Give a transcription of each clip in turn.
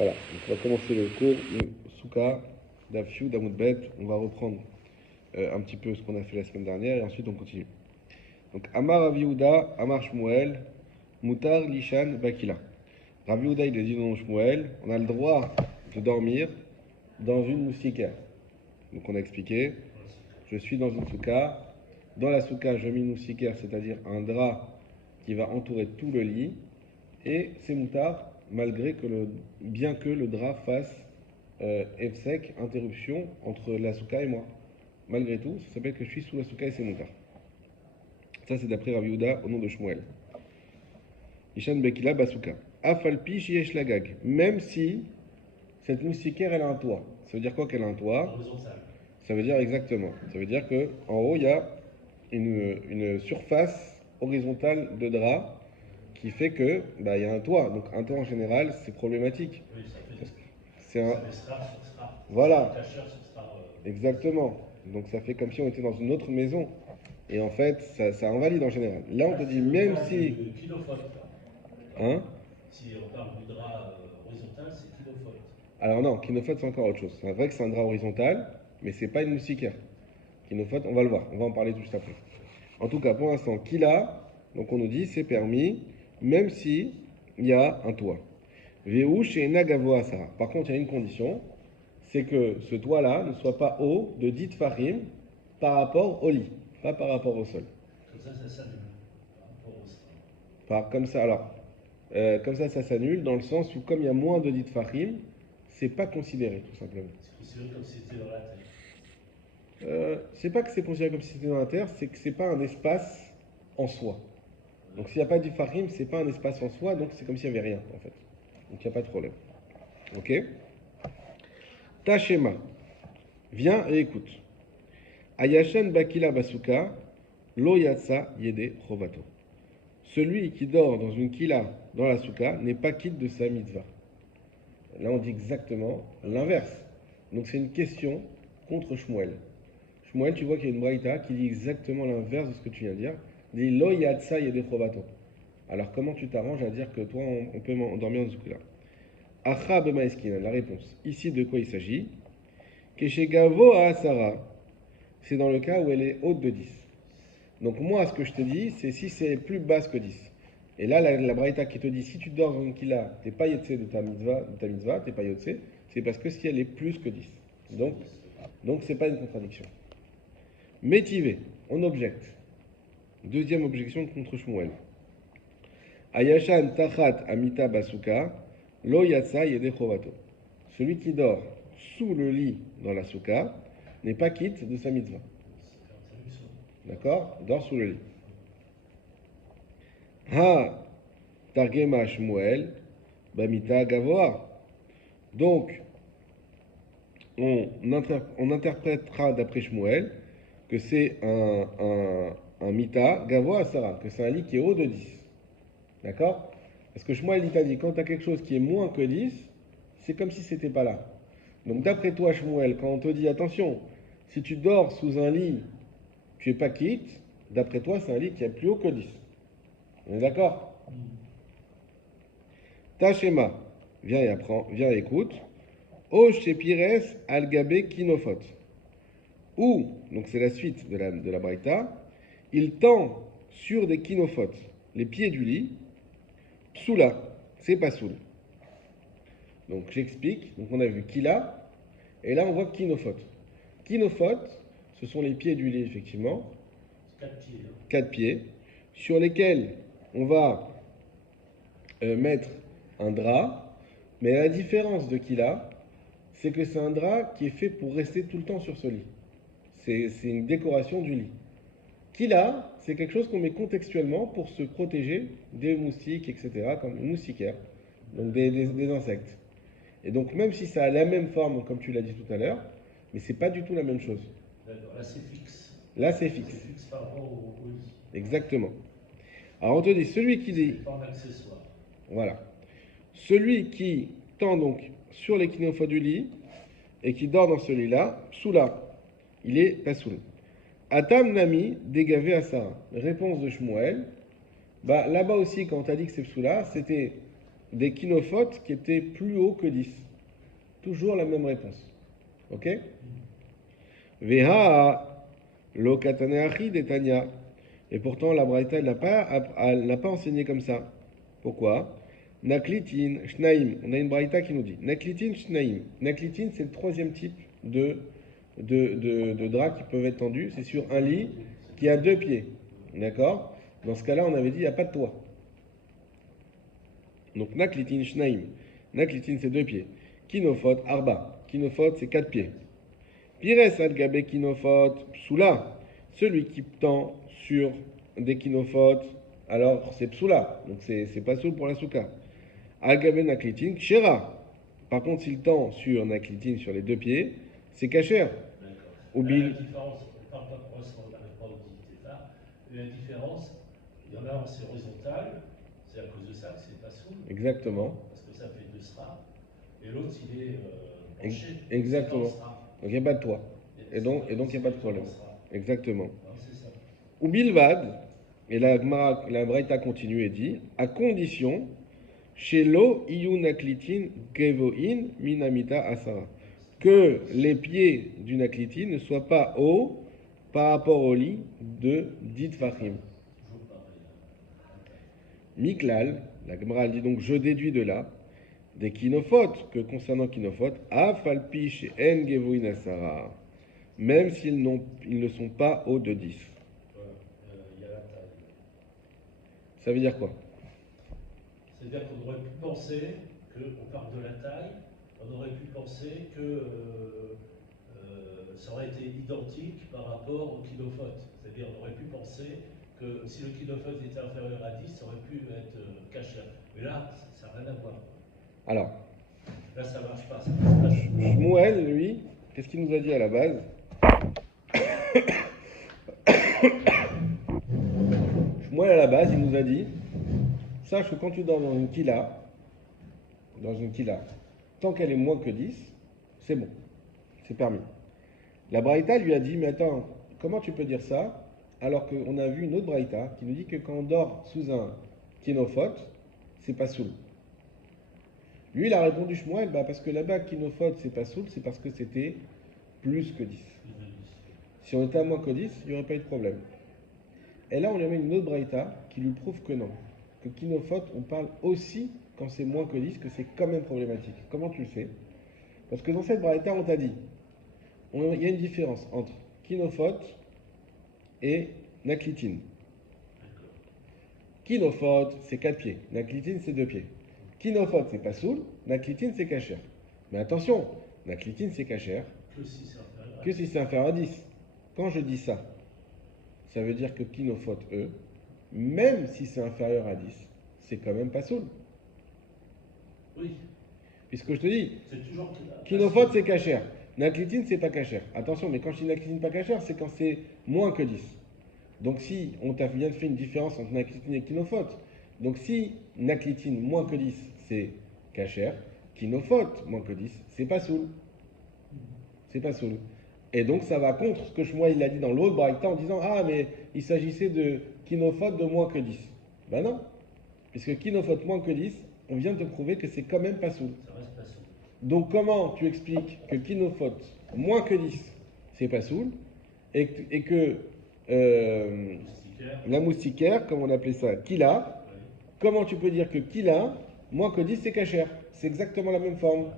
Voilà, donc on va commencer le cours, le Souka, Dafyu, Damoudbet. On va reprendre un petit peu ce qu'on a fait la semaine dernière et ensuite on continue. Donc Amar Rav Yehuda, Amar Shmuel, Mutar Lishan Bakila. Rav Yehuda il a dit non Shmuel, on a le droit de dormir dans une moustiquaire. Donc on a expliqué, je suis dans une souka, dans la souka je mets une moustiquaire, c'est-à-dire un drap qui va entourer tout le lit, et c'est moutar, bien que le drap fasse Efsek, interruption entre la souka et moi. Malgré tout, ça s'appelle que je suis sous la souka et c'est moutar. Ça c'est d'après Rav Yehuda au nom de Shmuel. Ishan Bekila Basuka. Afalpi Shiesh Lagag. Même si cette moustiquaire elle a un toit. Ça veut dire quoi qu'elle a un toit? Ça veut dire exactement. Ça veut dire que en haut il y a une surface horizontale de drap qui fait que il y a un toit. Donc un toit en général c'est problématique. Oui, ça fait C'est un... ça fait star sur star. Voilà, Cacheur sur star. exactement. Donc ça fait comme si on était dans une autre maison. Et en fait, ça invalide en général. Là, on te dit, même si... C'est kilofaute, là. Hein? Si on parle du drap horizontal, c'est kilofaute. Alors non, Kinofot, c'est encore autre chose. C'est vrai que c'est un drap horizontal, mais c'est pas une moustiquaire. Kinofot, on va le voir. On va en parler juste après. En tout cas, pour l'instant, Kila, donc on nous dit, c'est permis, même si il y a un toit. Veu chez Nagavo Asara. Par contre, il y a une condition, c'est que ce toit-là ne soit pas haut de 10 farim par rapport au lit, pas par rapport au sol. Comme ça s'annule. Par rapport au star. Comme ça, alors, comme ça s'annule dans le sens où comme il y a moins de 10 farim, c'est pas considéré tout simplement. C'est considéré comme si c'était dans la terre. C'est pas que c'est considéré comme si c'était dans la terre, c'est que c'est pas un espace en soi. Donc s'il n'y a pas du farim, c'est pas un espace en soi, donc c'est comme s'il n'y avait rien en fait. Donc il n'y a pas de problème. Ok? Tachema, viens et écoute. Ayashan Bakila Basuka, Lo Yatsa Yede Chovato. Celui qui dort dans une kila dans la souka n'est pas quitte de sa mitzvah. Là on dit exactement l'inverse. Donc c'est une question contre Shmuel. Shmuel, tu vois qu'il y a une braïta qui dit exactement l'inverse de ce que tu viens de dire. Il dit Lo Yatsa Yede Chovato. Alors comment tu t'arranges à dire que toi on peut endormir dans ce souka? Acha Bemaeskina, la réponse. Ici de quoi il s'agit? Keshegavo a Asara. C'est dans le cas où elle est haute de 10. Donc moi, ce que je te dis, c'est si c'est plus basse que 10. Et là, la braïta qui te dit, si tu dors dans une kila, t'es pas yotse de ta mitzvah, t'es pas yotse, c'est parce que si elle est plus que 10. Donc c'est pas une contradiction. Métivé, on objecte. Deuxième objection contre Shmuel. Ayashan tachat amita basuka, lo yatsa yede chovato. Celui qui dort sous le lit dans la souka n'est pas quitte de sa mitzvah. D'accord? Dort sous le lit. Ha targema Shmuel bamita gavoa. Donc, on interprétera d'après Shmuel que c'est un mita gavoa Sarah, que c'est un lit qui est haut de 10. D'accord? Parce que Shmuel il t'a dit, quand tu as quelque chose qui est moins que 10, c'est comme si c'était pas là. Donc d'après toi Shmuel, quand on te dit attention, si tu dors sous un lit, tu es pas quitte, d'après toi c'est un lit qui est plus haut que 10. On est d'accord? Tachema, viens et apprends, viens et écoute. O chez Pires Algabe Kinofot. Ou, donc c'est la suite de la Braïta, il tend sur des kinophotes, les pieds du lit, psoula, c'est pas soul. Donc j'explique, donc on a vu kila, et là on voit kinophote. Kinophote, ce sont les pieds du lit effectivement, 4 pieds. 4 pieds, sur lesquels on va mettre un drap, mais la différence de kila, c'est que c'est un drap qui est fait pour rester tout le temps sur ce lit. C'est une décoration du lit. Kila, c'est quelque chose qu'on met contextuellement pour se protéger des moustiques, etc., comme une moustiquaire, donc des insectes. Et donc même si ça a la même forme, comme tu l'as dit tout à l'heure, mais c'est pas du tout la même chose. D'accord, là c'est fixe. Là c'est fixe. C'est fixe par rapport au lit. Exactement. Alors on te dit, celui qui dit... C'est pas un accessoire. Voilà. Celui qui tend donc sur les kinophotes du lit et qui dort dans ce lit-là, soula, il est pasoul. Atam nami dégavé à Sarah. Réponse de Shmuel. Là-bas aussi, quand on t'a dit que c'est psoula, c'était des kinophotes qui étaient plus hauts que 10. Toujours la même réponse. Ok? Veha lo kataneachi detania. Et pourtant, la Braïta, elle n'a pas enseigné comme ça. Pourquoi? Naklitin, shnaim. On a une Braïta qui nous dit Naklitin, shnaim. Naklitin, c'est le troisième type de draps qui peuvent être tendus. C'est sur un lit qui a deux pieds. D'accord? Dans ce cas-là, on avait dit il n'y a pas de toit. Donc, naklitin, shnaim. Naklitin, c'est deux pieds. Kinofot, arba. Kinofot, c'est quatre pieds. Pires al gabe kinofot, psoula. Celui qui tend sur des kinophotes, alors c'est psoula. Donc, c'est pas soul pour la souka. Al gabe naklitin, kshera. Par contre, s'il tend sur naklitin, sur les deux pieds, c'est kasher. D'accord. Ou La bil. différence, on parle pas pour l'instant, on n'arrive pas au dit départ, mais la différence, il y en a un, c'est horizontal, c'est à cause de ça que c'est pas soul, Exactement. parce que ça fait deux straps, et l'autre, il est Ex- penché. Exactement. C'est dans le strap. Donc, il n'y a pas de toit. Et donc, il n'y a pas de C'est dans problème. le strap. Exactement. Hein, c'est ça. Ou bilvad, et la Braïta continue et dit, à condition, chez lo naklitin gevoin minamita asara, que les pieds d'une aklitine ne soient pas hauts par rapport au lit de dit fachim. Toujours pareil. Miklal, la Gemara dit donc, je déduis de là, des kinophotes, que concernant kinophotes, afalpi chez en gevoin asara, même ils ne sont pas hauts de 10. Voilà. Il y a la taille. Ça veut dire quoi? C'est-à-dire qu'on aurait pu penser qu'on parle de la taille, on aurait pu penser que ça aurait été identique par rapport au kilophote. C'est-à-dire qu'on aurait pu penser que si le kilophote était inférieur à 10, ça aurait pu être caché. Mais là, ça n'a rien à voir. Alors, Là, ça ne marche pas. Ça marche pas. Shmuel, lui, qu'est-ce qu'il nous a dit à la base? Shmuel, à la base, il nous a dit, sache que quand tu dors dans une kila, tant qu'elle est moins que 10, c'est bon, c'est permis. La Braïta lui a dit, mais attends, comment tu peux dire ça alors qu'on a vu une autre Braïta qui nous dit que quand on dort sous un kinophote, c'est pas soul. Lui, il a répondu Shmuel, bah parce que là-bas, kinophote, c'est pas soul, c'est parce que c'était plus que 10. Si on était à moins que 10, il n'y aurait pas eu de problème. Et là, on lui amène une autre Braïta qui lui prouve que non. Que kinophote, on parle aussi quand c'est moins que 10, que c'est quand même problématique. Comment tu le sais? Parce que dans cette Braïta, on t'a dit, il y a une différence entre kinophote et naklitine. Kinophote, c'est 4 pieds. Naklitine, c'est 2 pieds. Kinophote, c'est pas soul. Naklitine, c'est cachère. Mais attention, naklitine, c'est cachère Que si c'est inférieur. que si c'est inférieur à 10. Quand je dis ça, ça veut dire que kinophote, eux, même si c'est inférieur à 10, c'est quand même pas soul. Oui, Puisque je te dis, c'est toujours kinophote, c'est cachère. Naklitine, c'est pas cachère. Attention, mais quand je dis naklitine pas cachère, c'est quand c'est moins que 10. Donc si on t'a bien fait une différence entre naklitine et kinophote, donc si naklitine moins que 10, c'est cachère, kinophote moins que 10, c'est pas soul. C'est pas soul. Et donc ça va contre ce que moi il a dit dans l'autre Braïta en disant ah mais il s'agissait de kinophote de moins que 10. Ben non, puisque kinophote moins que 10, on vient de te prouver que c'est quand même pas soul. ça reste pas soul. Donc comment tu expliques que kinophote moins que 10, c'est pas soul, et que Moustiquaire. la moustiquaire, comme on appelait ça, kila, Oui. comment tu peux dire que kila, moins que 10, c'est cachère? C'est exactement la même forme.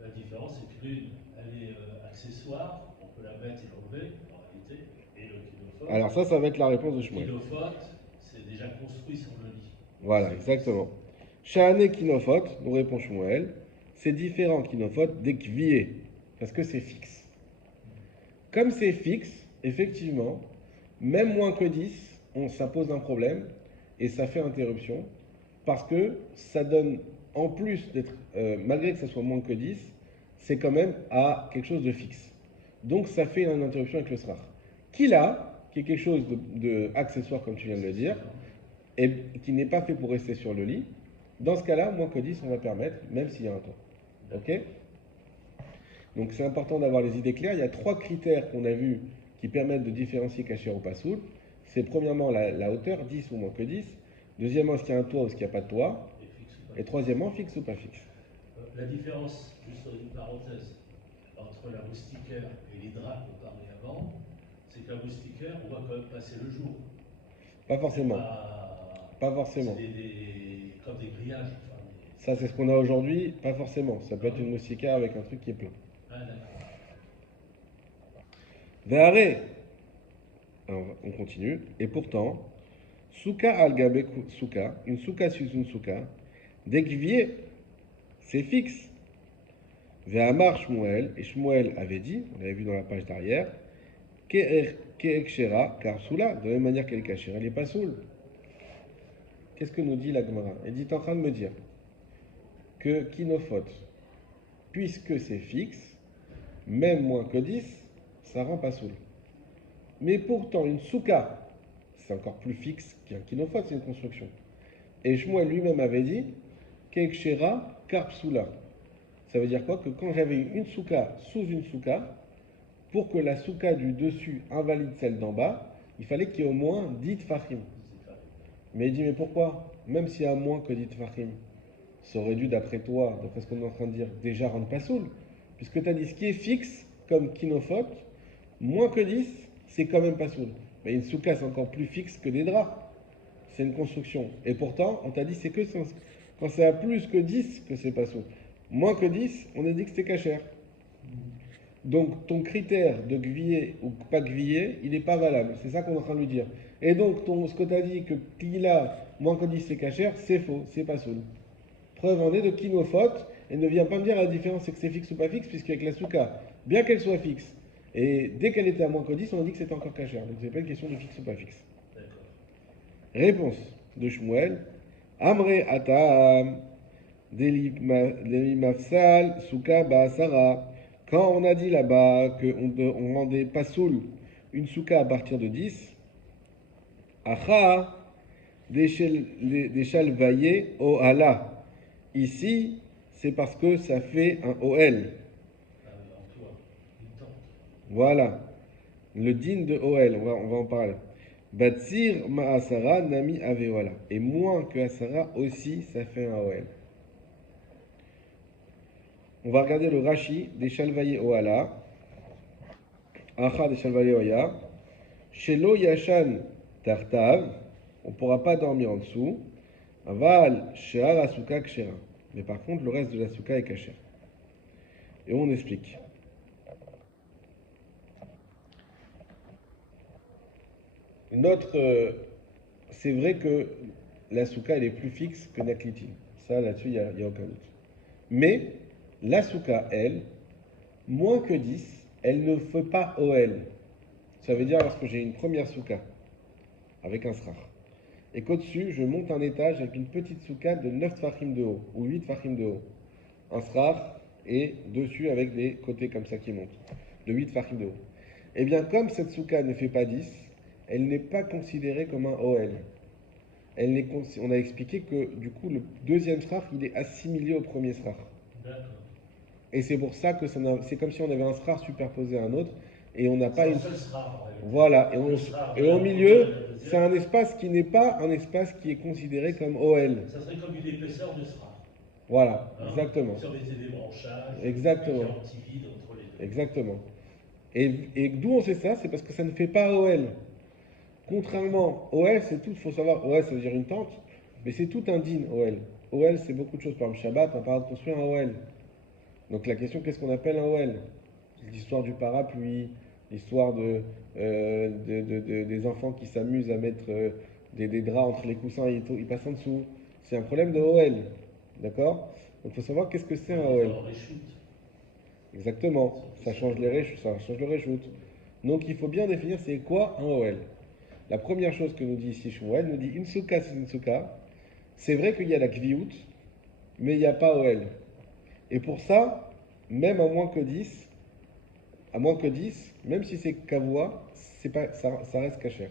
La différence, c'est que l'une, elle est accessoire, on peut la mettre et l'enlever, en réalité, et le kilophote. Alors ça va être la réponse de Le Shmuel. kilophote, c'est déjà construit sur le lit. Voilà, C'est- exactement. Shahane kinophote, nous répond Shmuel, c'est différent kinophote des kvié, parce que c'est fixe. Comme c'est fixe, effectivement, même moins que 10, ça pose un problème et ça fait interruption parce que ça donne, en plus d'être, malgré que ça soit moins que 10, c'est quand même à quelque chose de fixe. Donc ça fait une interruption avec le srach. Kila, qui est quelque chose de accessoire comme tu viens de le dire, et qui n'est pas fait pour rester sur le lit, dans ce cas-là, moins que 10, on va permettre, même s'il y a un toit. Ok? Donc c'est important d'avoir les idées claires. Il y a 3 critères qu'on a vus qui permettent de différencier cachère ou pas soul. C'est premièrement la hauteur, 10 ou moins que 10. Deuxièmement, est-ce qu'il y a un toit ou est-ce qu'il n'y a pas de toit. Et fixe ou Et troisièmement, fixe ou pas fixe. La différence, juste une parenthèse, entre la moustiquaire et les draps qu'on parlait avant, c'est que la moustiquaire, on voit quand même passer le jour. Pas C'est forcément. Pas forcément. C'est comme des grillages. Enfin, Ça, c'est ce qu'on a aujourd'hui. Pas forcément. Ça peut être une moustiquaire avec un truc qui est plein. Ah, d'accord. Ve'are. Alors, on continue. Et pourtant, souka al gabe souka, une souka sur une souka, d'Ekvier, c'est fixe. Ve'amar Shmuel, et Shmuel avait dit, on l'avait vu dans la page d'arrière, Ke'ekshera, car soula, de la même manière qu'elle est cachée, elle n'est pas soule. Qu'est-ce que nous dit la Gemara? Elle dit en train de me dire que kinofot, puisque c'est fixe, même moins que 10, ça rend pas soule. Mais pourtant, une souka, c'est encore plus fixe qu'un kinofot, c'est une construction. Et Shmuel lui-même avait dit Ke'ekshera, karpsula. Ça veut dire quoi? Que quand j'avais une souka sous une souka, pour que la souka du dessus invalide celle d'en bas, il fallait qu'il y ait au moins 10 tfachim. Mais il dit, mais pourquoi? Même s'il y a moins que 10 tfachim, ça aurait dû, d'après toi, d'après ce qu'on est en train de dire, déjà rendre pas soul. Puisque tu as dit ce qui est fixe, comme kinofot, moins que 10, c'est quand même pas soul. Mais une souka, c'est encore plus fixe que des draps. C'est une construction. Et pourtant, on t'a dit, c'est que quand c'est à plus que 10 que c'est pas soul. Moins que 10, on a dit que c'était cachère. Donc ton critère de gvier ou pas gvier, il n'est pas valable. C'est ça qu'on est en train de lui dire. Et donc ce que tu as dit que qu'il a moins que 10 c'est cachère, c'est faux, c'est pas soul. Preuve en est de kinofot, et ne viens pas me dire la différence c'est que c'est fixe ou pas fixe, puisqu'avec la souka, bien qu'elle soit fixe, et dès qu'elle était à moins que 10, on a dit que c'était encore cachère. Donc c'est pas une question de fixe ou pas fixe. Réponse de Shmuel. Amre atam delimafsal souka ba'asara. Quand on a dit là-bas qu'on rendait pas soul une souka à partir de 10, acha des chalvaillés au ala. Ici, c'est parce que ça fait un OL. Voilà. Le din de OL, on va en parler. Batsir ma'asara nami aveola. Et moins que asara aussi, ça fait un OL. On va regarder le Rashi des Shalvaye Oala. Acha des Shalvaye Oya. Shelo Yashan Tartav. On ne pourra pas dormir en dessous. Aval Shear Asuka Kshera. Mais par contre, le reste de la Suka est kacher. Et on explique. C'est vrai que la Suka elle est plus fixe que Naklitin. Ça, là-dessus, il n'y a aucun doute. Mais la Suka, elle, moins que 10, elle ne fait pas OL. Ça veut dire lorsque j'ai une première souka avec un srar et qu'au-dessus je monte un étage avec une petite souka de 9 tfachim de haut ou 8 tfachim de haut. Un srar et dessus avec des côtés comme ça qui montent de 8 tfachim de haut. Et bien comme cette souka ne fait pas 10, elle n'est pas considérée comme un OL. On a expliqué que du coup le deuxième srar il est assimilé au premier srar. Et c'est pour ça que c'est comme si on avait un srar superposé à un autre. Et on n'a pas une. Voilà, et au milieu, c'est un espace qui n'est pas un espace qui est considéré comme OL. Ça serait comme une épaisseur de sera. Voilà, exactement. Si on mettait des branchages, exactement. Un petit vide entre les deux. Exactement. Et d'où on sait ça? C'est parce que ça ne fait pas OL. Contrairement, OL, c'est tout, il faut savoir, OL, ça veut dire une tente, mais c'est tout un din, OL. OL, c'est beaucoup de choses. Par exemple, Shabbat, on parle de construire un OL. Donc la question, qu'est-ce qu'on appelle un OL? L'histoire du parapluie, l'histoire des enfants qui s'amusent à mettre des draps entre les coussins et ils passent en dessous. C'est un problème de OL. D'accord? Donc il faut savoir qu'est-ce que c'est un OL. Exactement. Ça change le reshoot. Donc il faut bien définir c'est quoi un OL. La première chose que nous dit ici Shmuel, nous dit une souka c'est une souka. C'est vrai qu'il y a la kviout, mais il n'y a pas OL. Et pour ça, même à moins que 10, même si c'est kavua, ça reste cachère.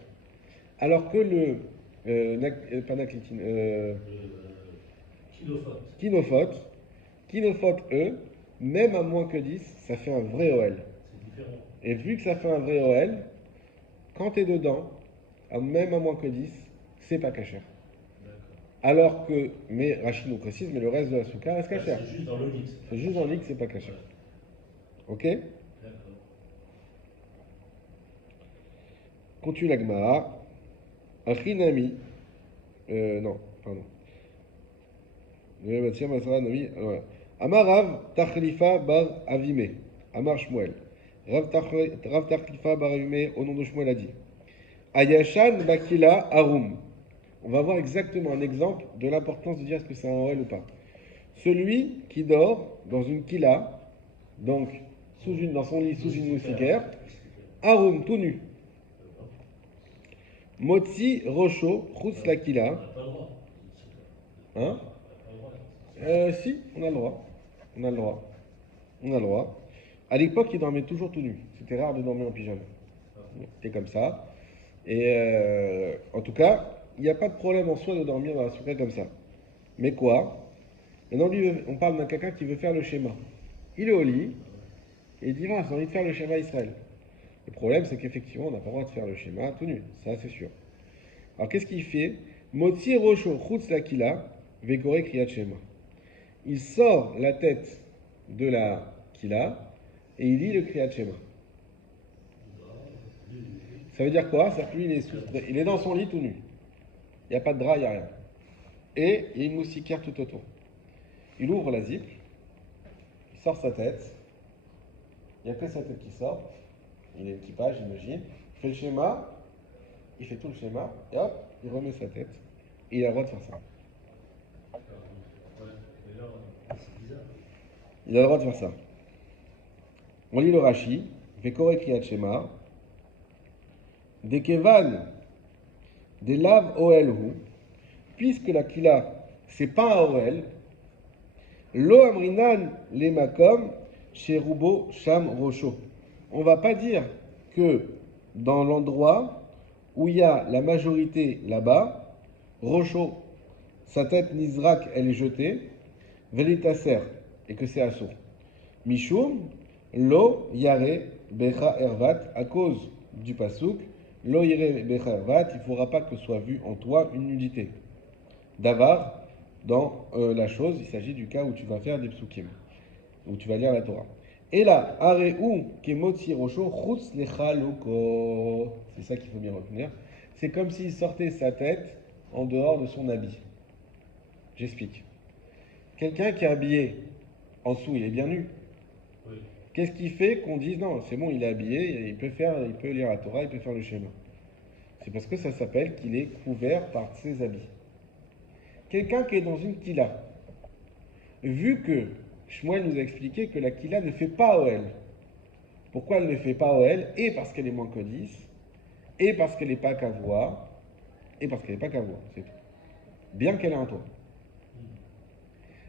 Alors que pas naklitin, kinofot, eux, même à moins que 10, ça fait un vrai OL. Et vu que ça fait un vrai OL, quand tu es dedans, même à moins que 10, c'est pas cachère. Alors que, mais Rachid nous précise, mais le reste de la souka reste Ah, cachère. c'est juste dans le lit. C'est juste dans le lit que c'est pas cachère. Ouais, Ok? d'accord. Continue la Gemara. Achinami. Non, pardon. Voilà. Amar Rav Tachlifa bar Avime. Amar Shmuel. Rav Tachlifa bar Avime, au nom de Shmuel, a dit Ayashan Bakila Arum. On va voir exactement un exemple de l'importance de dire est-ce que c'est un OL ou pas. Celui qui dort dans une kila, donc dans son lit sous une moustiquaire, Arum, tout nu. Motzi Rocho, Chutz la On kila. n'a pas le droit. Hein? On n'a pas le droit. Si, on a le droit. On a le droit. On a le droit. À l'époque, il dormait toujours tout nu. C'était rare de dormir en pyjama. C'était comme ça. Et en tout cas, il n'y a pas de problème en soi de dormir dans la soukha comme ça. Mais quoi? Maintenant, lui, on parle d'un quelqu'un qui veut faire le schéma. Il est au lit et il dit ah, j'ai envie de faire le schéma Israël. Le problème, c'est qu'effectivement, on n'a pas le droit de faire le schéma tout nu. Ça, c'est sûr. Alors, qu'est-ce qu'il fait? Motzi Rocho Chutz Lakila, Vekore Kriyat Shema. Il sort la tête de la Kila et il lit le Kriyat Shema. Ça veut dire quoi? C'est que lui, il est dans son lit tout nu. Il n'y a pas de drap, il n'y a rien. Et il y a une moustiquaire tout autour. Il ouvre la zip, il sort sa tête, il n'y a que sa tête qui sort, il est l'équipage, j'imagine, il fait le schéma, il fait tout le schéma, et hop, il remet sa tête, et il a le droit de faire ça. Ouais, mais là, c'est bizarre. Il a le droit de faire ça. On lit le Rashi, Vekore Kriyat Shema, Dekevan, des laves Oelhu, puisque la Kila, c'est pas un Oel, Lo Amrinan le Makom, chez Rubo Sham Rocho. On va pas dire que dans l'endroit où il y a la majorité là-bas, Rocho, sa tête Nizrak, elle est jetée, Velitasser, et que c'est assourd. Mishum, Lo Yare Becha Ervat, à cause du pasouk, Lo Yare Becha Ervat, il ne faudra pas que soit vu en toi une nudité. Davar, dans la chose, il s'agit du cas où tu vas faire des psukim, où tu vas lire la Torah. Et là, Areu Kemotzi Rocho, Chutz Lechaluko. C'est ça qu'il faut bien retenir. C'est comme s'il sortait sa tête en dehors de son habit. J'explique. Quelqu'un qui est habillé en dessous, il est bien nu. Oui. Qu'est-ce qui fait qu'on dise non, c'est bon, il est habillé, il peut lire la Torah, il peut faire le schéma. C'est parce que ça s'appelle qu'il est couvert par ses habits. Quelqu'un qui est dans une kila, vu que Shmuel nous a expliqué que la kila ne fait pas OL. Pourquoi elle ne fait pas OL? Et parce qu'elle est moins que 10, et parce qu'elle n'est pas kavoua, et parce qu'elle n'est pas kavoua, c'est tout. Bien qu'elle ait un toit.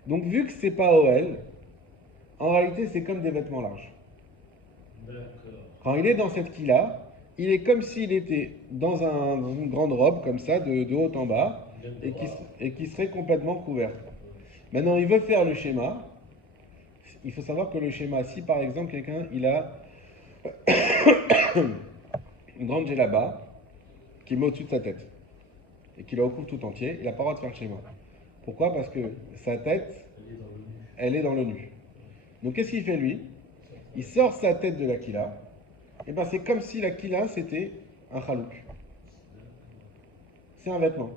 Donc vu que c'est pas OL, en réalité c'est comme des vêtements larges. D'accord. Quand il est dans cette kila, il est comme s'il était dans une grande robe comme ça, de haut en bas, et qui serait complètement couvert. Maintenant, il veut faire le schéma. Il faut savoir que le schéma, si par exemple quelqu'un il a une grande djellaba qui met au-dessus de sa tête et qui la recouvre tout entier, il n'a pas le droit de faire le schéma. Pourquoi? Parce que sa tête, Elle est dans le lit. elle est dans le nu. Donc qu'est-ce qu'il fait lui? Il sort sa tête de la kila. Et ben c'est comme si la kila c'était un chalouk. C'est un vêtement.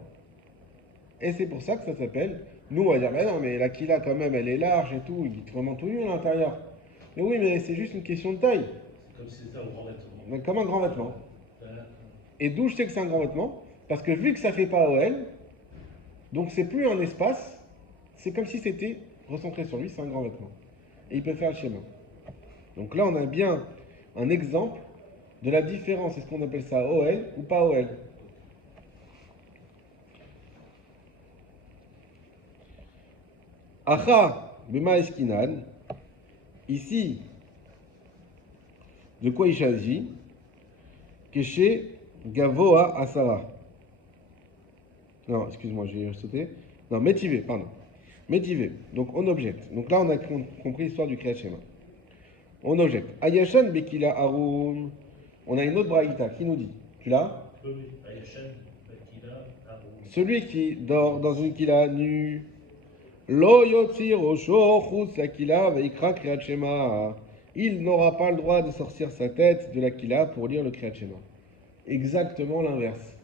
Et c'est pour ça que ça s'appelle. Nous on va dire, ben non, mais la kila quand même elle est large et tout, il est vraiment tout nu à l'intérieur. Mais oui, mais c'est juste une question de taille. C'est comme si c'était un grand vêtement. Donc, comme un grand vêtement. D'accord. Et d'où je sais que c'est un grand vêtement? Parce que vu que ça fait pas OL, donc c'est plus un espace, c'est comme si c'était recentré sur lui, c'est un grand vêtement. Et il peut faire le schéma. Donc là, on a bien un exemple de la différence. Est-ce qu'on appelle ça OL ou pas OL? Acha bema eskinan. Ici, de quoi il s'agit? Keshe gavoa asara. Non, excuse-moi, j'ai sauté. Non, métivé, pardon. Métivé. Donc on objecte. Donc là, on a compris l'histoire du Kriyat Shema. On objecte. Ayashan bekila arum. On a une autre braïta qui nous dit. Tu l'as? Oui, oui. Ayachem, Bakila, Haroun. Celui qui dort dans une kila nue, lo yotzi rosho chutz la kila veikra kriyat shema. Il n'aura pas le droit de sortir sa tête de la kila pour lire le kriyat shema. Exactement l'inverse.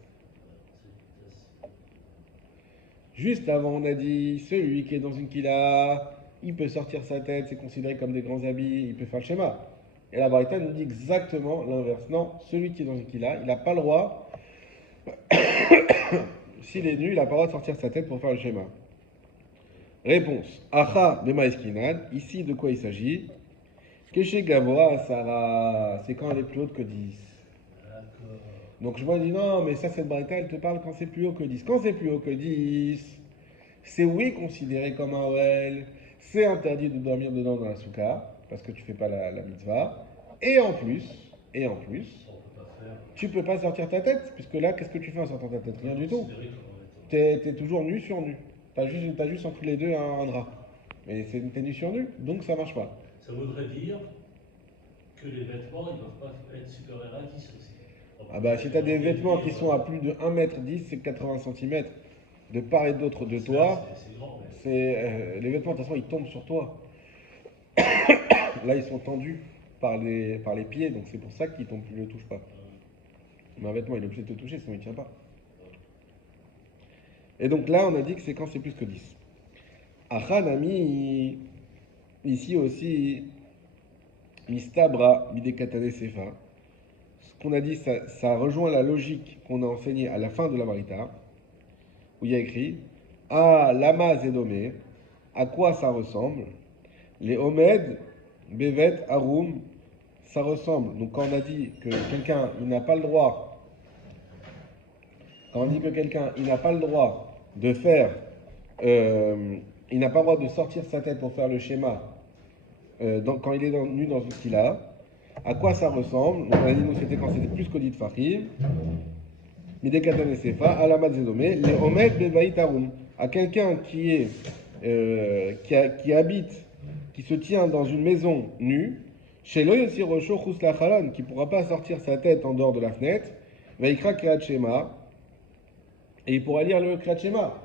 Juste avant, on a dit, celui qui est dans une kila, il peut sortir sa tête, c'est considéré comme des grands habits, il peut faire le schéma. Et la Braïta nous dit exactement l'inverse. Non, celui qui est dans une kila, il n'a pas le droit, s'il est nu, il n'a pas le droit de sortir sa tête pour faire le schéma. Réponse. Acha bema eskinan. Ici, de quoi il s'agit? Keshe gavoa Sarah. C'est quand elle est plus haute que 10. D'accord. Donc je me dis non, mais ça, cette Braïta, elle te parle quand c'est plus haut que 10. Quand c'est plus haut que 10, c'est oui considéré comme un OL. C'est interdit de dormir dedans dans la souka, parce que tu fais pas la mitzvah. Et en plus, Ça, on ne peut pas faire. tu peux pas sortir ta tête, puisque là, qu'est-ce que tu fais en sortant ta tête? Rien du tout. Considéré comme étant- T'es toujours nu sur nu. T'as juste entre les deux un drap. Mais t'es nu sur nu, donc ça marche pas. Ça voudrait dire que les vêtements, ils ne doivent pas être supérieurs à 10 aussi. Ah bah si t'as des vêtements qui sont à plus de 1,10 m, c'est 80 cm de part et d'autre de toi, C'est grand, mais les vêtements de toute façon ils tombent sur toi. Là ils sont tendus par les pieds, donc c'est pour ça qu'ils tombent, tu ne le touches pas. Mais un vêtement il est obligé de te toucher, sinon il tient pas. Et donc là on a dit que c'est quand c'est plus que 10. Achanami, ici aussi, Mistabra, Midekatane Sefa. Ce qu'on a dit, ça rejoint la logique qu'on a enseignée à la fin de la Marita, où il y a écrit Ah, lama zedome, à quoi ça ressemble? Les Omed, Bevet, Arum, ça ressemble. Donc quand on a dit que quelqu'un, il n'a pas le droit, quand on dit que quelqu'un, il n'a pas le droit de faire, il n'a pas le droit de sortir sa tête pour faire le schéma quand il est nu dans ce qu'il a, à quoi ça ressemble? Donc on a dit, nous, c'était quand c'était plus qu'Odit Fahim. Midekatan et Sefa, Alamad Zedome, les Omed Bevaït Arum. À quelqu'un qui habite, qui se tient dans une maison nue, chez Loyosir Rocho Khusla Khalon, qui ne pourra pas sortir sa tête en dehors de la fenêtre, Vaikra Kriyat Shema, et il pourra lire le Kriyat Shema.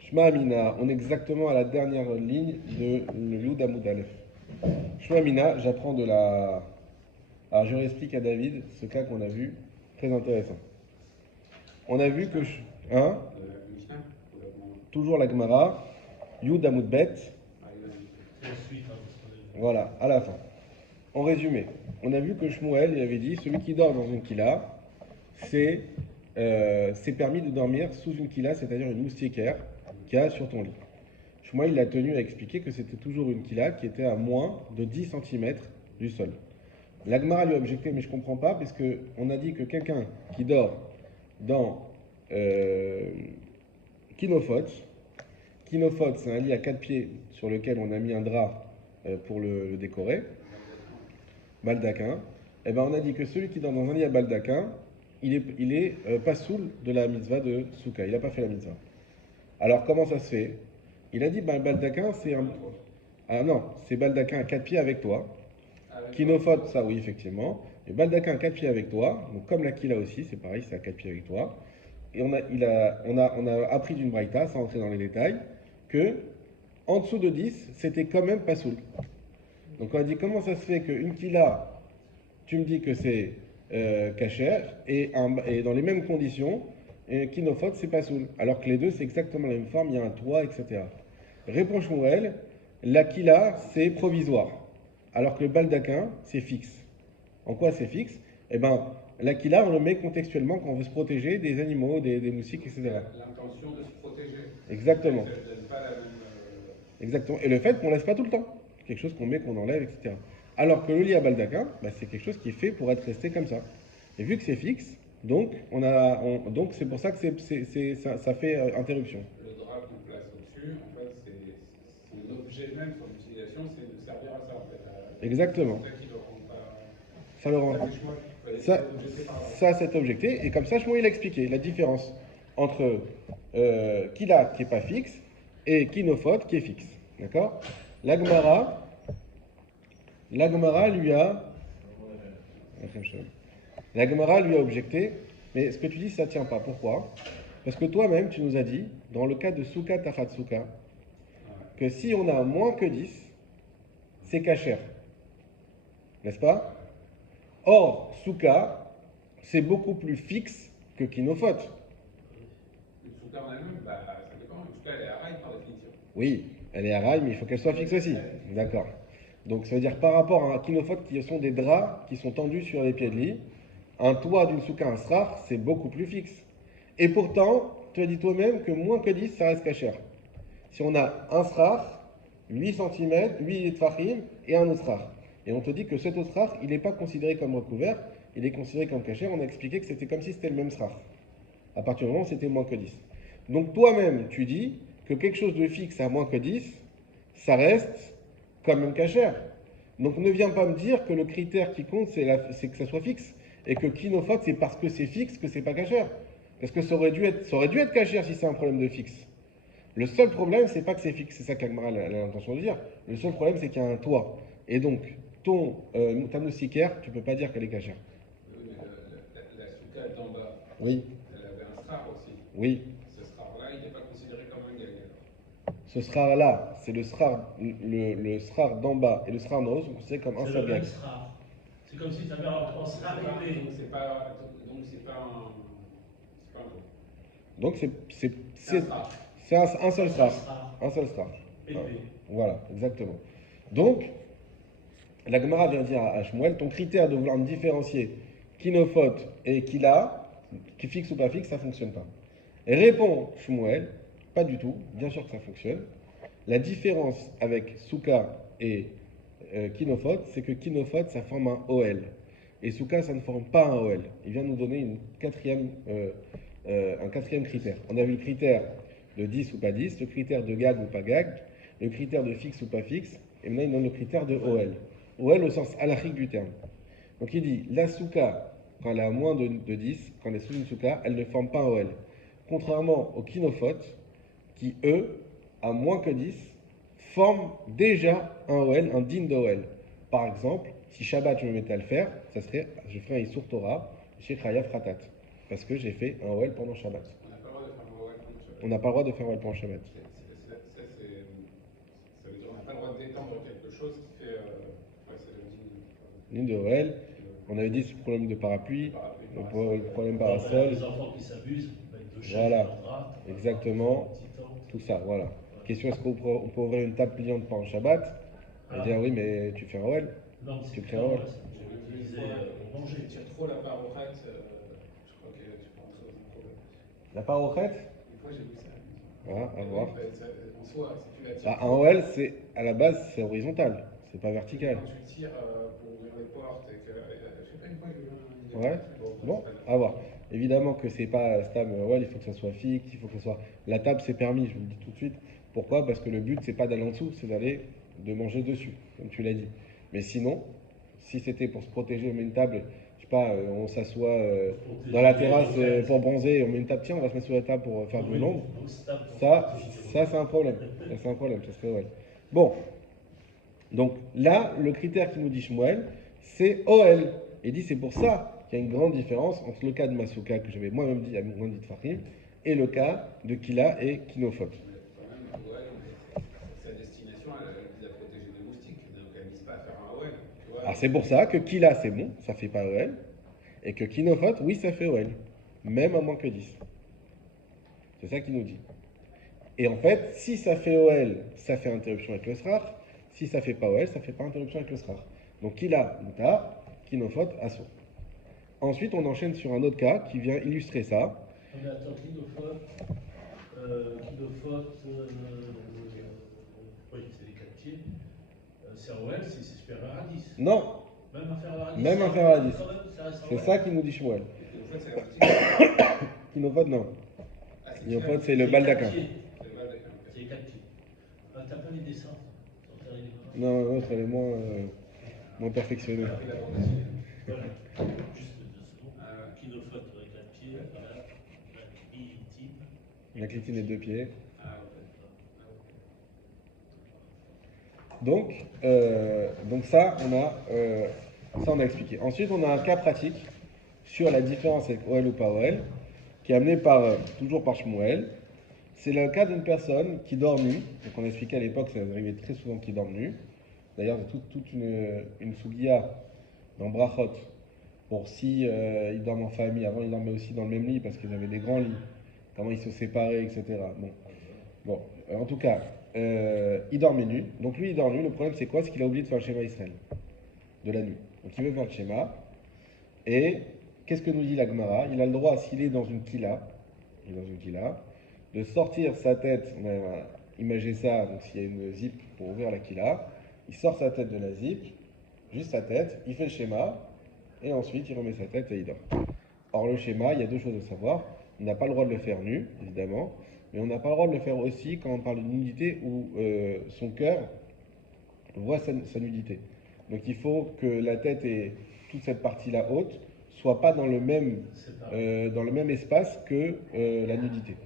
Shema Amina, on est exactement à la dernière ligne de le Yud Amud Aleph. Shema Amina, j'apprends de la. Alors je réexplique à David ce cas qu'on a vu, très intéressant. On a vu que. Hein? Toujours la Gemara, Yud Amud Bet. c'est la suite. Hein, parce qu'on est- Voilà, à la fin. En résumé, on a vu que Shmuel il avait dit celui qui dort dans une kila, c'est permis de dormir sous une kila, c'est-à-dire une moustiquaire qu'il y a sur ton lit. Shmuel il a tenu à expliquer que c'était toujours une kila qui était à moins de 10 cm du sol. L'Agmara lui a objecté, mais je ne comprends pas, parce qu'on a dit que quelqu'un qui dort dans Kinofot, c'est un lit à 4 pieds sur lequel on a mis un drap pour le décorer, baldaquin, et ben on a dit que celui qui dort dans un lit à baldaquin, il est pas soul de la mitzvah de Souka, il n'a pas fait la mitzvah. Alors comment ça se fait? Il a dit, ben, baldaquin c'est un... Ah non, c'est baldaquin à 4 pieds avec toi. Kinofot, ça oui, effectivement. Et baldaquin à 4 pieds avec toi, donc comme la Kila aussi, c'est pareil, c'est à 4 pieds avec toi. Et on a appris d'une braïta, sans entrer dans les détails, que en dessous de 10, c'était quand même pas soul. Donc on a dit comment ça se fait qu'une Kila, tu me dis que c'est kasher, et dans les mêmes conditions, Kinofot, c'est pas soul. Alors que les deux, c'est exactement la même forme, il y a un toit, etc. Réponse Shmuel, la Kila, c'est provisoire. Alors que le baldaquin, c'est fixe. En quoi c'est fixe? Eh bien, l'aquila, on le met contextuellement quand on veut se protéger des animaux, des moustiques, etc. L'intention de se protéger. Exactement. Ça ne donne pas la même. Exactement. Et le fait qu'on ne laisse pas tout le temps. Quelque chose qu'on met, qu'on enlève, etc. Alors que le lit à baldaquin, bah, c'est quelque chose qui est fait pour être resté comme ça. Et vu que c'est fixe, donc c'est pour ça que ça fait interruption. Le drap qu'on place au-dessus, en fait, c'est son objet même, son utilisation, c'est de servir à ça, en fait. Exactement. C'est ça qui le rend pas. Ça le rend. Ça, c'est objecté. Et comme ça, Shmuel il a expliqué la différence entre Kila qui n'est pas fixe et Kinofot qui est fixe. D'accord? La Gemara lui a. La Gemara lui a objecté. Mais ce que tu dis, ça ne tient pas. Pourquoi? Parce que toi-même, tu nous as dit, dans le cas de Souka Tachatsuka, que si on a moins que 10, c'est kasher. N'est-ce pas? Or, Souka, c'est beaucoup plus fixe que Kinofot. Une souka en elle-même, bah, ça dépend. Une souka, elle est à rail par définition. Oui, elle est à rail, mais il faut qu'elle soit fixe aussi. D'accord. Donc ça veut dire par rapport à un Kinofot qui sont des draps qui sont tendus sur les pieds de lit, un toit d'une souka, un srar, c'est beaucoup plus fixe. Et pourtant, tu as dit toi-même que moins que 10, ça reste kasher. Si on a un srar, 8 cm, 8 tfachim et un autre srar. Et on te dit que cet autre srar, il n'est pas considéré comme recouvert, il est considéré comme kasher. On a expliqué que c'était comme si c'était le même srar. À partir du moment où c'était moins que 10. Donc toi-même, tu dis que quelque chose de fixe à moins que 10, ça reste quand même kasher. Donc ne viens pas me dire que le critère qui compte, c'est que ça soit fixe. Et que kinofot, c'est parce que c'est fixe que c'est pas kasher. Parce que ça aurait dû être kasher si c'est un problème de fixe. Le seul problème, c'est pas que c'est fixe, c'est ça qu'Agmara a l'intention de dire. Le seul problème, c'est qu'il y a un toit. Et donc, ta moustiquaire, tu peux pas dire qu'elle est kasher. Oui, mais la souka d'en bas, Oui, elle avait un srar aussi. oui. Ce srar-là, il n'est pas considéré comme un gag. Ce srar-là, c'est le srar d'en bas et le srar d'en haut sont considérés comme un C'est seul le gag. même srar. C'est comme si tu avais un srar épais. Donc c'est pas un gros. Donc C'est un srar. c'est un seul srar. srar. Un seul srar. Épais. Voilà, exactement. Donc, la Gemara vient dire à Shmuel, ton critère de vouloir me différencier kinofot et kila, qui fixe ou pas fixe, ça ne fonctionne pas. Et répond Shmuel, pas du tout, bien sûr que ça fonctionne. La différence avec Souka et Kinofot, c'est que Kinofot, ça forme un OL. Et Souka, ça ne forme pas un OL. Il vient nous donner un quatrième critère. On a vu le critère de 10 ou pas 10, le critère de gag ou pas gag, le critère de fixe ou pas fixe, et maintenant il donne le critère de OL. OL au sens halachique du terme. Donc il dit, la Souka, quand elle a moins de 10, quand elle est sous une Souka, elle ne forme pas un OL. Contrairement aux Kinofot, qui eux, à moins que 10, forment déjà un OL, un din d'OL. Par exemple, si Shabbat je me mettais à le faire, ça serait, je ferais un Issour Torah chez Chayav Ratat, parce que j'ai fait un OL pendant Shabbat. On n'a pas le droit de faire un OL pendant Shabbat. On n'a pas le droit de faire un OL pendant Shabbat. Ça veut dire qu'on n'a pas le droit d'étendre quelque chose qui fait. Ouais, c'est le Din de OL, on avait dit ce problème de parapluie, le problème parasol, Les enfants qui s'abusent, mettent deux chaises Voilà. dans le drap, exactement, un petit temps. tout ça, voilà. Question, est-ce qu'on peut ouvrir une table pliante pendant Shabbat? On dit, ah oui, mais tu fais un OL. Non, c'est Tu très crées un OL. J'ai utilisé pour manger. Tu tires trop la parochette, je crois que tu peux rentrer dans un problème. La parochette? Une fois, j'ai vu ça. Voilà, à voir. En soi, si tu la tires. Bah, un OL, c'est, à la base, c'est horizontal, c'est pas vertical. Quand tu tires pour ouvrir les portes et que. Je sais pas, une fois, j'ai vu un. Ouais. Bon, à voir. Évidemment que c'est pas Stam OL, il faut que ça soit fixe, il faut que ce soit. La table, c'est permis, je vous le dis tout de suite. Pourquoi? Parce que le but, c'est pas d'aller en dessous, c'est de manger dessus, comme tu l'as dit. Mais sinon, si c'était pour se protéger, on met une table, je sais pas, on s'assoit dans la terrasse pour bronzer, on met une table, tiens, on va se mettre sur la table pour faire de l'ombre. Ça c'est un problème. Ça, c'est un problème, ça serait OL. Bon, donc là, le critère qui nous dit Shmuel, c'est OL. Il dit c'est pour ça qu'il y a une grande différence entre le cas de Masuka, que j'avais moi-même dit à mon dit Fahim, et le cas de Kila et Kinofot. Quand même, ouais, mais sa destination, elle vise à protéger des moustiques, donc elle ne vise pas à faire un OL. Tu vois. Alors c'est pour ça que Kila c'est bon, ça fait pas OL, et que Kinofot, oui, ça fait OL, même à moins que 10. C'est ça qu'il nous dit. Et en fait, si ça fait OL, ça fait interruption avec le SRAR. Si ça fait pas OL, ça fait pas interruption avec le SRAR. Donc Kila, Moutar, Kinofot, Asso. Ensuite, on enchaîne sur un autre cas qui vient illustrer ça. Mais attends, Kinofot, oui, c'est des 4 pieds. C'est OL, c'est supérieur à 10. Non, Même inférieur à 10. même inférieur à 10. C'est OL. ça qui nous dit Shmuel. En fait, c'est la moustiques. Kinofot, non. Ah, c'est Kinofot, qui, c'est le baldaquin. C'est le baldaquin. C'est les 4 pieds. Ah, t'as pas les dessins sans faire les dessins. Non, l'autre, elle est moins perfectionnée. Il a pris la bande dessinée. Voilà, juste 2 secondes. Ah ouais. Kinofot avec 4 pieds, voilà. La clitine. La clitine est 2 pieds. Ah, ok. Donc ça, on a expliqué. Ensuite, on a un cas pratique sur la différence avec OL ou pas OL, qui est amené toujours par Shmuel. C'est le cas d'une personne qui dort nue. Donc on expliquait à l'époque, ça arrivait très souvent qu'il dorme nu. D'ailleurs, il y a toute une sougia dans Brachot pour si ils dorment en famille. Avant, ils dormaient aussi dans le même lit parce qu'ils avaient des grands lits. Comment ils se séparaient, etc. Bon. En tout cas, il dormait nu. Donc lui, il dort nu. Le problème, c'est quoi? C'est qu'il a oublié de faire le schéma Israël de la nuit. Donc il veut faire le schéma. Et qu'est-ce que nous dit la Gemara? Il a le droit, s'il est dans une kila, de sortir sa tête. On va imager ça. Donc s'il y a une zip pour ouvrir la kila, il sort sa tête de la zip, juste sa tête. Il fait le schéma. Et ensuite, il remet sa tête et il dort. Or, le schéma, il y a deux choses à savoir. On n'a pas le droit de le faire nu, évidemment, mais on n'a pas le droit de le faire aussi quand on parle de nudité où son cœur voit sa nudité. Donc, il faut que la tête et toute cette partie-là haute soient pas dans le même espace que la nudité.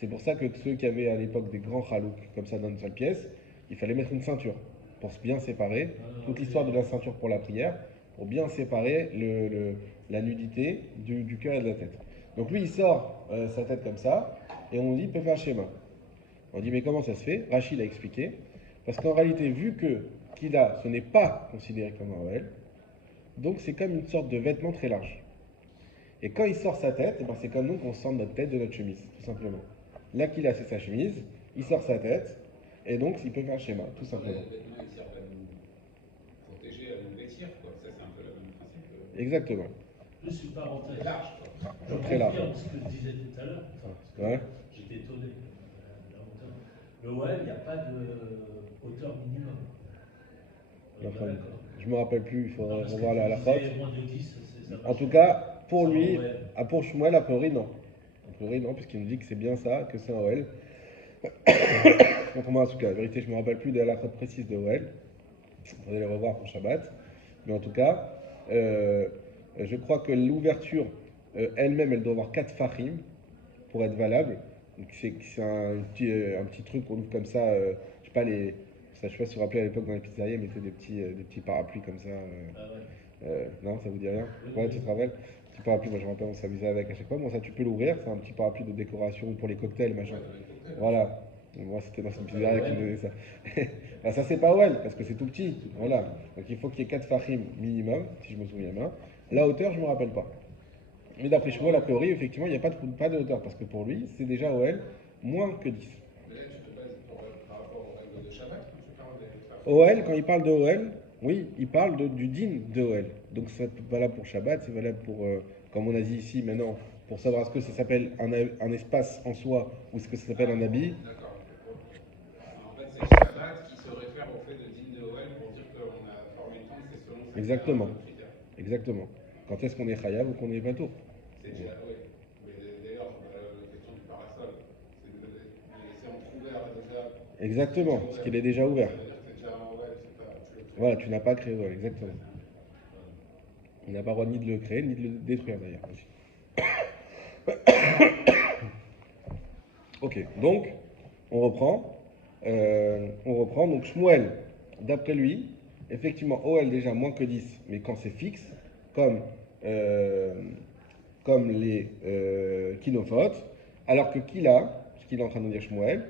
C'est pour ça que ceux qui avaient à l'époque des grands chalouks comme ça dans une seule pièce, il fallait mettre une ceinture pour bien séparer. Toute l'histoire de la ceinture pour la prière, pour bien séparer la nudité du cœur et de la tête. Donc lui, il sort sa tête comme ça, et on dit, il peut faire un schéma. On dit, mais comment ça se fait? Rachid a expliqué, parce qu'en réalité, vu que Kila, ce n'est pas considéré comme un OL, donc c'est comme une sorte de vêtement très large. Et quand il sort sa tête, eh ben c'est comme nous qu'on sort notre tête de notre chemise, tout simplement. Là, Kila, c'est sa chemise, il sort sa tête, et donc il peut faire un schéma, tout simplement. Les vêtements, ils servent à nous protéger, à nous vêtir, quoi. Ça, c'est un peu le même principe. Exactement. Juste une parenthèse. Large, quoi. Je Très large. confirme ce que je disais tout à l'heure. Enfin, parce que Ouais. j'étais étonné de la hauteur. Le OL, il n'y a pas de hauteur minimum. On est Enfin, bien d'accord. je me rappelle plus, il Non, faudrait parce que revoir la tu faute. disais moins de 10, ça En marche tout pas. cas, pour C'est lui, un OL. pour Shmuel, a priori, non. A priori, non, puisqu'il nous dit que c'est bien ça, que c'est un OL. Contrairement à ce cas, la vérité, je ne me rappelle plus de la faute précise de OL. Il faudrait les revoir pour Shabbat. Mais en tout cas, je crois que l'ouverture elle-même, elle doit avoir 4 fahim pour être valable. Donc c'est un petit truc qu'on ouvre comme ça, je sais pas je sais pas si vous vous rappelez à l'époque dans les pizzerias, ils mettaient des petits parapluies comme ça. Ah ouais. Non, ça vous dit rien? Oui, Ouais, oui. tu te rappelles? Petit parapluie, moi je me rappelle, on s'amusait avec à chaque fois. Bon, ça tu peux l'ouvrir, c'est un petit parapluie de décoration pour les cocktails, machin. Ouais, dans les cocktails. Voilà. Moi, c'était dans une pizzeria qui me Ouais. donnait ça. Ben, ça, c'est pas well, parce que c'est tout petit. Voilà. Donc, il faut qu'il y ait 4 fahim minimum, si je me souviens bien. La hauteur, je me rappelle pas. Mais d'après Shmuel, a priori, effectivement, il n'y a pas de hauteur, parce que pour lui, c'est déjà OL moins que 10. Mais là, tu te bases par rapport aux règles de Shabbat quand tu parles des fahim. OL, quand il parle de OL, oui, il parle du din de OL. Donc c'est valable pour Shabbat, c'est valable pour, comme on a dit ici maintenant, pour savoir est-ce que ça s'appelle un espace en soi ou est-ce que ça s'appelle un habit. D'accord. En fait, c'est Shabbat qui se réfère au fait de din de OL pour dire qu'on a formé une tente, c'est selon ces Exactement. critères. Exactement. Quand est-ce qu'on est chayav ou qu'on est bateau? C'est déjà, oui. Mais d'ailleurs, la question du parasol, c'est de le laisser entrouvert déjà. Exactement, parce qu'il est déjà ouvert. Ça veut dire que c'est déjà un OL, c'est pas. Voilà, tu n'as pas créé OL, exactement. On n'a pas le droit ni de le créer, ni de le détruire d'ailleurs. Ok, donc, on reprend. Donc, Shmuel, d'après lui, effectivement, OL déjà moins que 10, mais quand c'est fixe, comme, euh, comme les kinophotes, alors que Kila, ce qu'il est en train de dire Shmuel,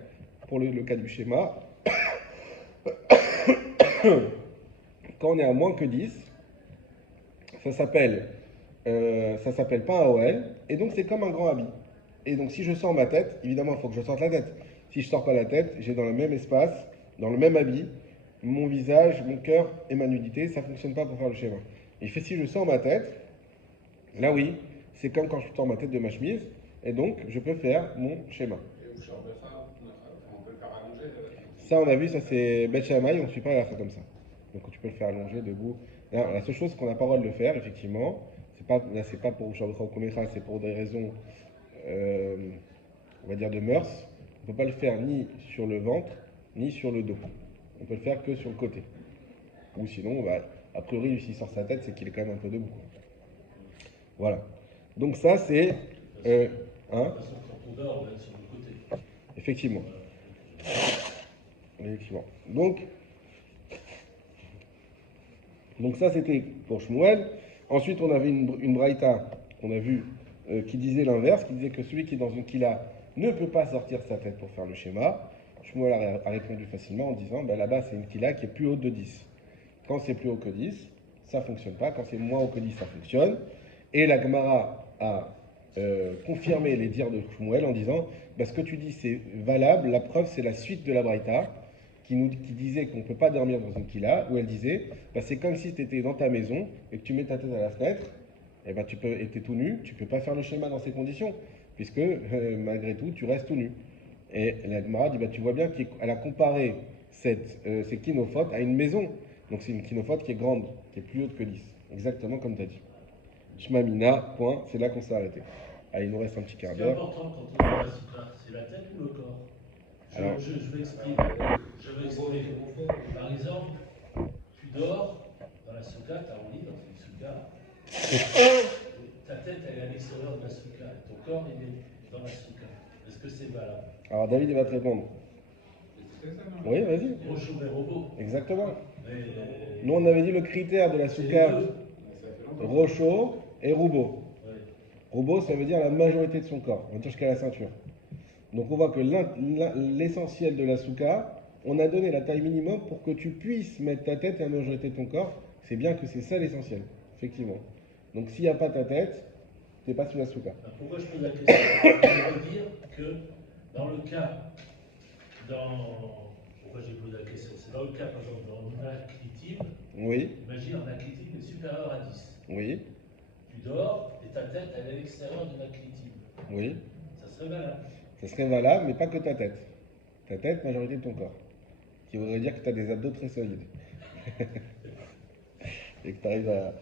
pour le cas du schéma, quand on est à moins que 10, ça s'appelle pas un OL, et donc c'est comme un grand habit. Et donc si je sors ma tête, évidemment il faut que je sorte la tête. Si je sors pas la tête, j'ai dans le même espace, dans le même habit, mon visage, mon cœur et ma nudité, ça fonctionne pas pour faire le schéma. Il fait si je sors ma tête, là oui, c'est comme quand je sors ma tête de ma chemise, et donc je peux faire mon schéma. Et au Shabbat, on peut le faire allonger. Ça on a vu, ça c'est Bet Shammai, on ne suit pas la fois comme ça. Donc tu peux le faire allonger debout. Là, la seule chose qu'on n'a pas le droit de le faire, effectivement, là c'est pas pour Shabbat ou Komecha, c'est pour des raisons, on va dire de mœurs. On ne peut pas le faire ni sur le ventre, ni sur le dos. On peut le faire que sur le côté. Ou sinon, a priori, s'il sort sa tête, c'est qu'il est quand même un peu debout, quoi. Voilà. Donc ça c'est... hein, De toute façon, quand on dort, on va être sur le côté. effectivement. Voilà. Effectivement. Donc ça c'était pour Shmuel. Ensuite on avait une braïta qu'on a vue qui disait l'inverse, qui disait que celui qui est dans une kila ne peut pas sortir sa tête pour faire le schéma. Shmuel a répondu facilement en disant, ben là-bas c'est une kila qui est plus haute de 10. Quand c'est plus haut que 10, ça ne fonctionne pas. Quand c'est moins haut que 10, ça fonctionne. Et la Gemara a confirmé les dires de Shmuel en disant, ben, ce que tu dis c'est valable, la preuve c'est la suite de la Braïta, qui disait qu'on ne peut pas dormir dans une kila, où elle disait, ben, c'est comme si tu étais dans ta maison et que tu mets ta tête à la fenêtre, et ben tu es tout nu, tu ne peux pas faire le schéma dans ces conditions, puisque malgré tout, tu restes tout nu. Et la Gemara dit, ben, tu vois bien qu'elle a comparé ces kinophotes à une maison. Donc c'est une kinophote qui est grande, qui est plus haute que 10. Exactement comme tu as dit. Shmamina, point, c'est là qu'on s'est arrêté. Allez, il nous reste un petit Ce quart qui est d'heure. important quand on est la souka, c'est la tête ou le corps? Alors- Je m'explique. Je m'explique. Par exemple, tu dors dans la souka, tu as un lit dans une souka. Ta tête, elle est à l'extérieur de la souka. Ton corps, il est dans la souka. Est-ce que c'est valable? Alors David, il va te répondre. C'est ça, non? Oui, vas-y. Bonjour les robots. Exactement. Mais, Nous, on avait dit le critère de la c'est les souka, deux. Ça fait longtemps. Rocho et Roubo. Ouais. Roubo, ça veut dire la majorité de son corps, on va dire jusqu'à la ceinture. Donc on voit que l'essentiel de la souka, on a donné la taille minimum pour que tu puisses mettre ta tête et la majorité de ton corps. C'est bien que c'est ça l'essentiel, effectivement. Donc s'il n'y a pas ta tête, tu n'es pas sous la souka. Alors, pourquoi je pose la question? Je veux dire que dans le cas, pourquoi j'ai posé la question? C'est dans le cas, par exemple, dans un aclitim, Oui, imagine un aclitim est supérieur à 10. oui, Tu dors et ta tête, elle est à l'extérieur de l'aclitim. oui. Ça serait valable. Ça serait valable, mais pas que ta tête. Ta tête, majorité de ton corps. Qui voudrait dire que tu as des abdos très solides. Et que tu arrives à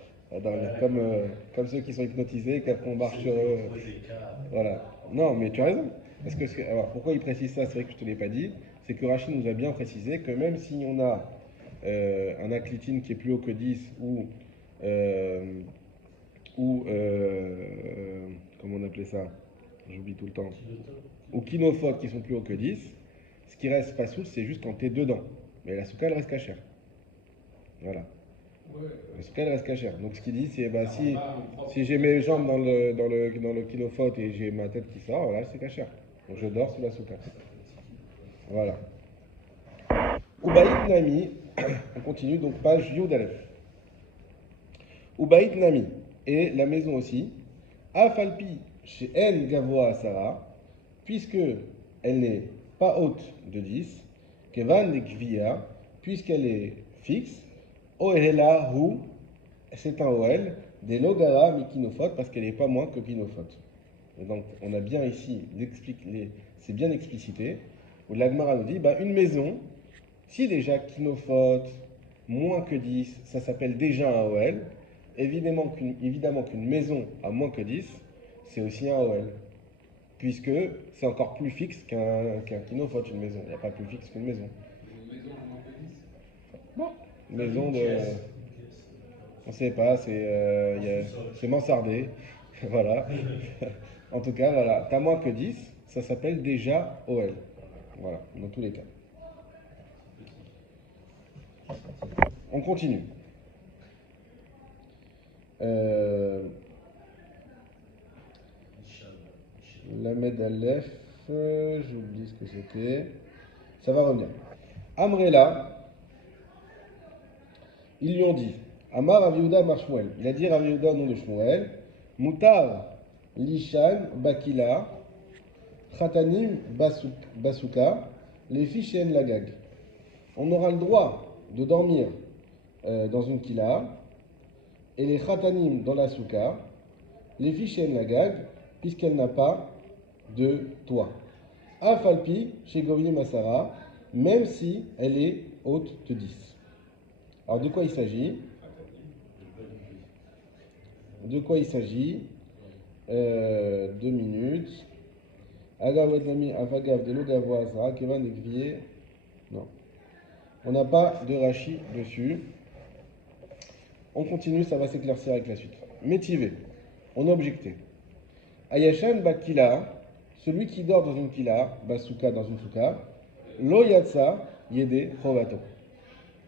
dormir comme ceux qui sont hypnotisés et qu'après on marche sur eux. C'est des cas. Voilà. Non, mais tu as raison. Parce que, alors, pourquoi il précise ça? C'est vrai que je ne te l'ai pas dit. C'est que Rachid nous a bien précisé que même si on a un aclitine qui est plus haut que 10 comment on appelait ça? J'oublie tout le temps. Ou kinophotes qui sont plus hauts que 10, ce qui reste pas souple, c'est juste quand tu es dedans. Mais la souka, elle reste cachère. Voilà. Ouais. La souka, elle reste cachère. Donc ce qu'il dit, c'est bah, Ça si, rend pas un propre- si j'ai mes jambes dans le kinophote et j'ai ma tête qui sort, voilà, c'est cachère. Donc je dors sous la souka. Voilà. Ubaït Nami, on continue, donc page Yud Aleph. Ubaït Nami, et la maison aussi, Afalpi chez En Gavoa Sarah, puisque elle n'est pas haute de 10, Kevan de Gvia, puisqu'elle est fixe, Ohela Hu, c'est un OL, des Logara Mikinofot, parce qu'elle n'est pas moins que Kinofot. Et donc on a bien ici, c'est bien explicité, où l'Agmara nous dit, bah, une maison, si déjà Kinofot, moins que 10, ça s'appelle déjà un OL, évidemment qu'une maison à moins que 10, c'est aussi un OL. Puisque c'est encore plus fixe qu'un kinophote, une maison. Il n'y a pas plus fixe qu'une maison. Une maison en moins que 10. Bon, une maison de. Une pièce. On ne sait pas, c'est mansardé. Voilà. En tout cas, voilà. T'as moins que 10, ça s'appelle déjà OL. Voilà, dans tous les cas. On continue. Lamed Aleph, j'oublie ce que c'était. Ça va revenir. Amrela, ils lui ont dit, Amar Rav Yehuda Mar Shmuel. Il a dit Rav Yehuda au nom de Shmuel, Mutar Lishan Bakila, Khatanim Basuka, les filles chez Lagag. On aura le droit de dormir dans une kila, et les Khatanim dans la souka, les filles chez Lagag, puisqu'elle n'a pas de toit. Afalpi chez Govini Masara, même si elle est haute de 10. Alors de quoi il s'agit? De quoi il s'agit? 2 minutes. Agav Edlami Avagav de Logavo Azra, Kevan Ekvier. Non. On n'a pas de Rashi dessus. On continue, ça va s'éclaircir avec la suite. Métivé. On a objecté. Ayashan Bakila, celui qui dort dans une kila, Basuka dans une souka, Lo Yatsa Yede Chovato.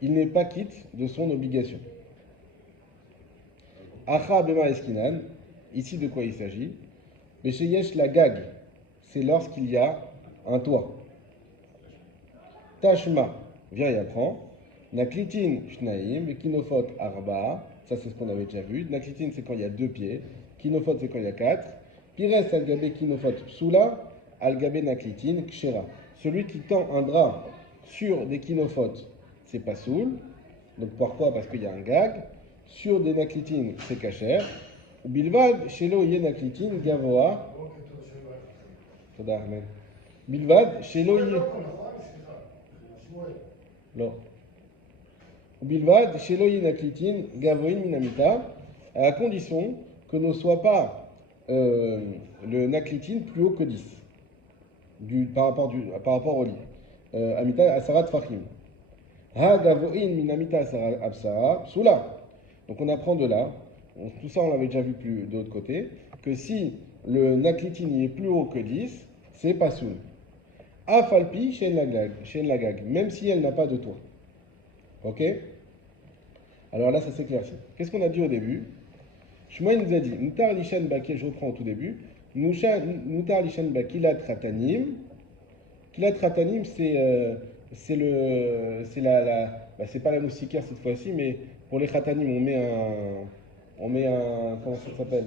Il n'est pas quitte de son obligation. Acha Bema Eskinan, ici de quoi il s'agit? Besheyesh la gag, c'est lorsqu'il y a un toit. Tashma, viens et apprends. Naklitin shnaim, kinofot arba, ça c'est ce qu'on avait déjà vu. Naklitin c'est quand il y a 2 pieds, kinofot c'est quand il y a 4. Pires al-gabe kinofot psula, al-gabe naklitin kshera. Celui qui tend un drap sur des kinofotes, c'est pas soul. Donc pourquoi? Parce qu'il y a un gag. Sur des naklitin, c'est kacher. Bilvad, shelo ye naklitin gavoa. Toda, amen. Bilvad, shelo ye. Non. Bilvad, shelo ye naklitin gavoin minamita, à la condition que ne soit pas le naklitin plus haut que 10 par rapport au lit. Amita asarat fachim. Ha gavoin minamita asarat absara psula. Donc on apprend de là, tout ça on l'avait déjà vu plus de l'autre côté, que si le naklitin est plus haut que 10, c'est pas soul. Afalpi shen lagag, même si elle n'a pas de toit. Ok? Alors là ça s'éclaircit. Qu'est-ce qu'on a dit au début? Shmuel nous a dit, Mutar lishan baki, je reprends au tout début, Mutar lishan baki kilat ratanim. Kilat ratanim c'est c'est pas la moustiquaire cette fois-ci, mais pour les khatanim, on met un, comment ça s'appelle?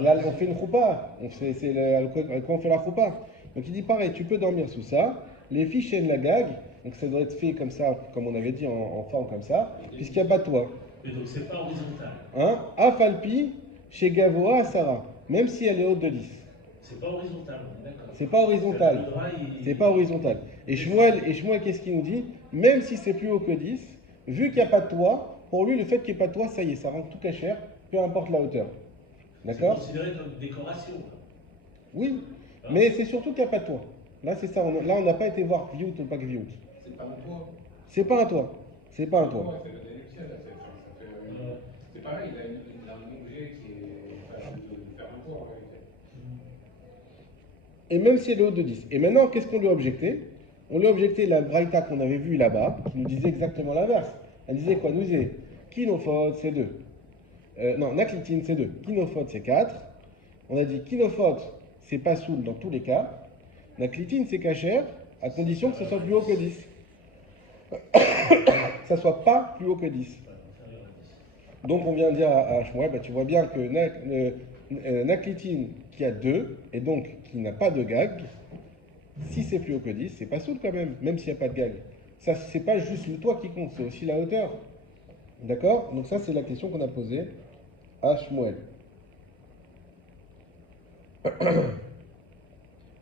Là, on fait une choupa, quand on fait la choupa. Donc il dit pareil, tu peux dormir sous ça. Les filles chaînent la gag, donc ça doit être fait comme ça, comme on avait dit en forme comme ça, puisqu'il n'y a pas de toit. Mais donc c'est pas horizontal. Hein? Afalpi, chez Gavoa, Sarah, même si elle est haute de 10. C'est pas horizontal, d'accord. C'est pas horizontal. Le drap, C'est pas horizontal. Et Shmuel, qu'est-ce qu'il nous dit? Même si c'est plus haut que 10, vu qu'il n'y a pas de toit, pour lui, le fait qu'il n'y ait pas de toit, ça y est, ça rend tout cachère, peu importe la hauteur. D'accord? C'est considéré comme décoration. Oui, mais c'est surtout qu'il n'y a pas de toit. Là, c'est ça. Là, on n'a pas été voir viout ou pas viout. C'est pas un toit. C'est pas un toit. C'est pas un toit. Ouais, c'est l'intellectuel, là, c'est pareil, il a un objet qui est capable de faire un toit en réalité. Et même si elle est haute de 10. Et maintenant, qu'est-ce qu'on lui a objecté? On lui a objecté la braïta qu'on avait vue là-bas, qui nous disait exactement l'inverse. Elle disait quoi? Nous disait kinofot, c'est 2. Non, naklitin, c'est 2. Kinofot, c'est 4. On a dit kinofot, c'est pas soul dans tous les cas. Naklitin, c'est cachère, à condition que ce soit plus haut que 10. Ça soit pas plus haut que 10. Donc on vient dire à Shmuel, tu vois bien que naklitin qui a 2, et donc qui n'a pas de gag, si c'est plus haut que 10, c'est pas soul quand même s'il n'y a pas de gag. Ça, c'est pas juste le toit qui compte, c'est aussi la hauteur. D'accord? Donc ça, c'est la question qu'on a posée à Shmuel.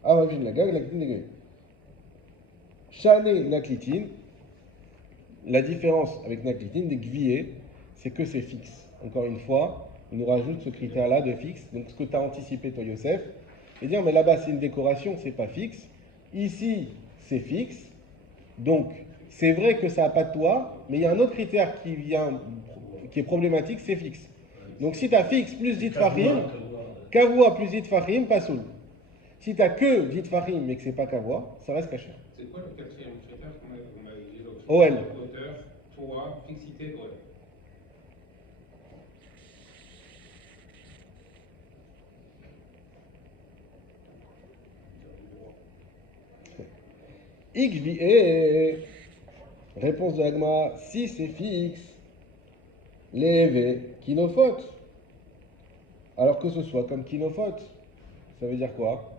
Avavin la gag, naklitin, gag. Shane naklitin, la différence avec naklitin, des gvier, c'est que c'est fixe. Encore une fois, on nous rajoute ce critère-là de fixe. Donc ce que tu as anticipé, toi, Youssef, et dire, mais là-bas, c'est une décoration, c'est pas fixe. Ici, c'est fixe. Donc, c'est vrai que ça n'a pas de toit, mais il y a un autre critère qui est problématique, c'est fixe. Donc si tu as fixe plus dit farim, kavoua plus dit farim, pas soul. Si tu as que dit farim, mais que c'est pas kavoua, ça reste caché. C'est quoi le quatrième critère qu'on m'a dit l'autre? OL. Hauteur, toit, fixité, OL. XVE, réponse de Agma, si c'est fixe, lévé, kinofote. Alors que ce soit comme kinofote, ça veut dire quoi?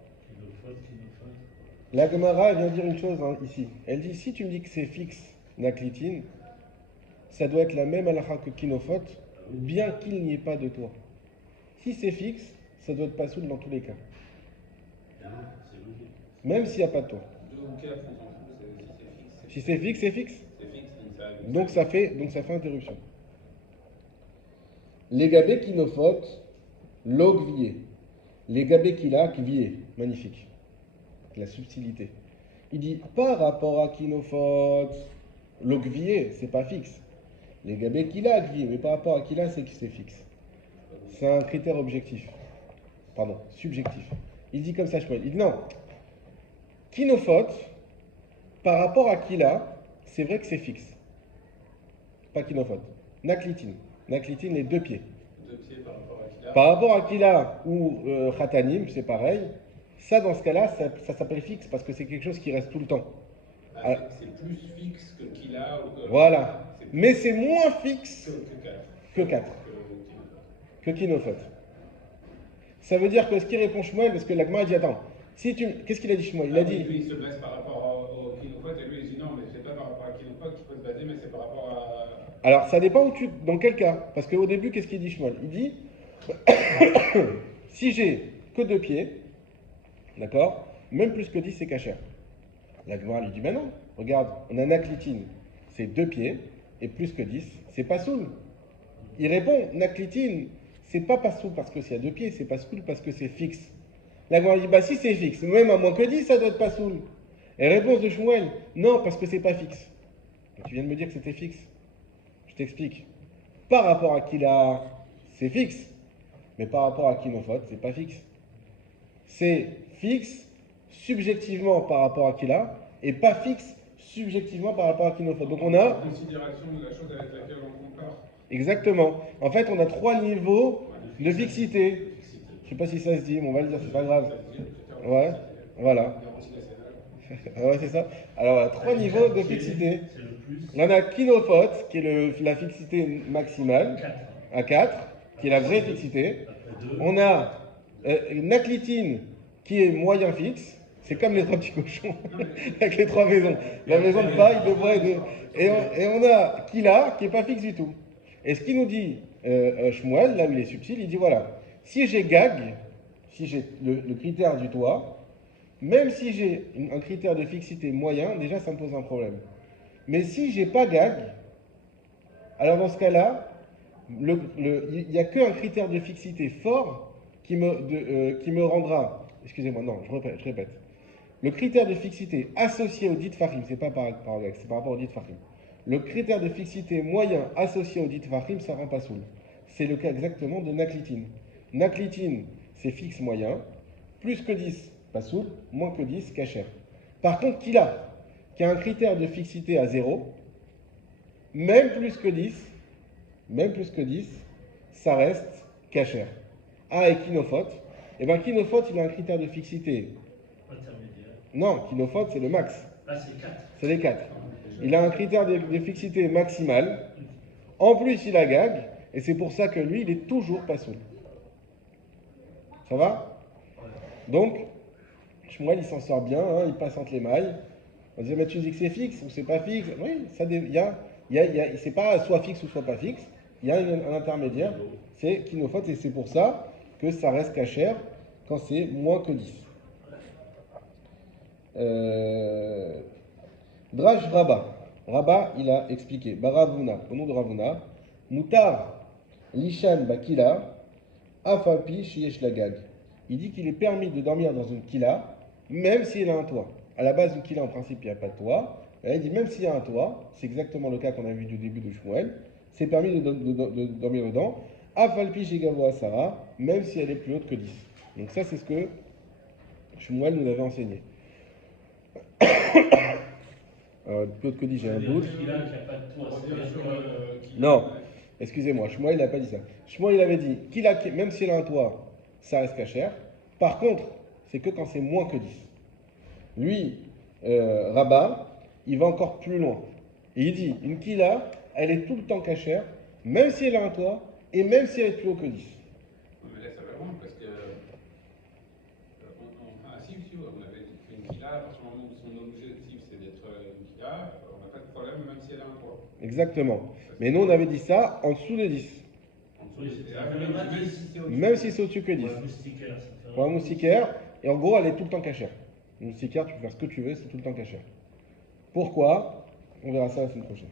La Gemara vient dire une chose ici. Elle dit, si tu me dis que c'est fixe, naklitin, ça doit être la même halakha que kinofote, bien qu'il n'y ait pas de toit. Si c'est fixe, ça doit être pas soul dans tous les cas. Même s'il n'y a pas de toit. Si c'est fixe, c'est fixe. Donc ça fait interruption. Les gabé kinofote, l'ogvier. Les gabé kila, kvier. Magnifique. La subtilité. Il dit, par rapport à kinofote, l'ogvier, c'est pas fixe. Les gabé kila, kvier. Mais par rapport à kila, c'est que c'est fixe. C'est un critère objectif. Pardon, subjectif. Il dit comme ça, Shmuel. Il dit non. Kinofote, par rapport à Kila, c'est vrai que c'est fixe. Pas kinofote. Naklitin. Naklitin, les 2 pieds. deux pieds par rapport à Kila. Par rapport à Kila ou Khatanim, c'est pareil. Ça, dans ce cas-là, ça s'appelle fixe parce que c'est quelque chose qui reste tout le temps. Ah, c'est plus fixe que Kila ou que. Voilà. C'est plus Mais c'est moins fixe que 4. que 4, Que que Kinofot. Ça veut dire que ce qui répond Shmuel, parce que l'Agma a dit attends, si tu... qu'est-ce qu'il a dit Shmuel? Il a dit. Lui, il se base par rapport au Kinofot et lui, il dit non, mais c'est pas par rapport à Kinofot qu'il faut se baser, mais c'est par rapport à. Alors ça dépend dans quel cas. Parce qu'au début, qu'est-ce qu'il dit Shmuel? Il dit si j'ai que 2 pieds, d'accord, même plus que 10, c'est cachère. L'Agma lui dit ben non, regarde, on a Naklitine, c'est 2 pieds, et plus que 10, c'est pas soul. Il répond, Naklitine, c'est pas pasoul parce que c'est à 2 pieds, c'est pasoul parce que c'est fixe. L'Agma dit, bah si c'est fixe, même à moins que 10, ça doit être pasoul. Et réponse de Shmuel, non, parce que c'est pas fixe. Et tu viens de me dire que c'était fixe. Je t'explique. Par rapport à Kila, c'est fixe. Mais par rapport à Kinofot, c'est pas fixe. C'est fixe subjectivement par rapport à Kila, et pas fixe subjectivement par rapport à Kinofot. Donc on a... Considération de la chose avec laquelle on compare. Exactement. En fait, on a 3 niveaux de fixité. Je sais pas si ça se dit, mais on va le dire, c'est pas grave. Ouais, voilà. Ouais, c'est ça. Alors, voilà, 3 niveaux de fixité. C'est le plus. Là, on a Kinofot, qui est la fixité maximale, 4. à 4, qui est la vraie fixité. Après 2. On a Naklitine, qui est moyen fixe. C'est comme les 3 petits cochons, avec les 3 maisons. La maison de paille, de bois et de... Et on a Kila, qui n'est pas fixe du tout. Et ce qu'il nous dit Shmuel, là où il est subtil, il dit voilà, si j'ai gag, si j'ai le critère du toit, même si j'ai un critère de fixité moyen, déjà ça me pose un problème. Mais si j'ai pas gag, alors dans ce cas-là, il n'y a qu'un critère de fixité fort qui me rendra, excusez-moi, non, je répète. Le critère de fixité associé au dit Fahim, c'est pas par gag, c'est par rapport au dit Fahim. Le critère de fixité moyen associé au dit Fahim, ça rend pas soul. C'est le cas exactement de Naklitine. Naklitine, c'est fixe moyen, plus que 10, pas soul, moins que 10, cachère. Par contre, qui a un critère de fixité à 0, même plus que 10, ça reste cachère. A et Kinofot. Et bien Kinofot, il a un critère de fixité. Intermédiaire. Non, Kinofot, c'est le max. Là, c'est 4. C'est les 4. Il a un critère de fixité maximale. En plus, il a gag. Et c'est pour ça que lui, il est toujours pas soul. Ça va? Donc, Shmuel, il s'en sort bien. Hein, il passe entre les mailles. On dit, mais tu dis que c'est fixe ou c'est pas fixe? Oui, c'est pas soit fixe ou soit pas fixe. Il y a un intermédiaire. C'est Kinofot. Et c'est pour ça que ça reste cachère quand c'est moins que 10. Draj Rabba. Rabba, il a expliqué. Baravuna, au nom de Ravuna. Moutar, Lishan Bakila, Afapi, Shiesh Lagag. Il dit qu'il est permis de dormir dans une kila, même s'il a un toit. À la base, une kila, en principe, il n'y a pas de toit. Là, il dit même s'il y a un toit, c'est exactement le cas qu'on a vu du début de Shmuel, c'est permis de dormir dedans. Afalpi Shigavo Asara, même si elle est plus haute que 10. Donc ça, c'est ce que Shmuel nous avait enseigné. Plus haute que 10, j'ai un doute. Il a pas de toit. Non, excusez-moi, Shmuel il n'a pas dit ça. Shmuel il avait dit même s'il a un toit, ça reste cachère. Par contre, c'est que quand c'est moins que 10. Lui, Rabat, il va encore plus loin. Et il dit, une kila, elle est tout le temps cachère, même si elle a un toit, et même si elle est plus haut que 10. Mais là, ça va loin, parce que. Si, on avait dit qu'une kila, à partir du moment où son objectif c'est d'être une kila, on n'a pas de problème, même si elle a un toit. Exactement. Mais nous, on avait dit ça en dessous de 10. Même si c'est au-dessus que 10. Pour un moustiquaire, et en gros, elle est tout le temps cachère. Une moustiquaire, tu peux faire ce que tu veux, c'est tout le temps cachère. Pourquoi? On verra ça la semaine prochaine.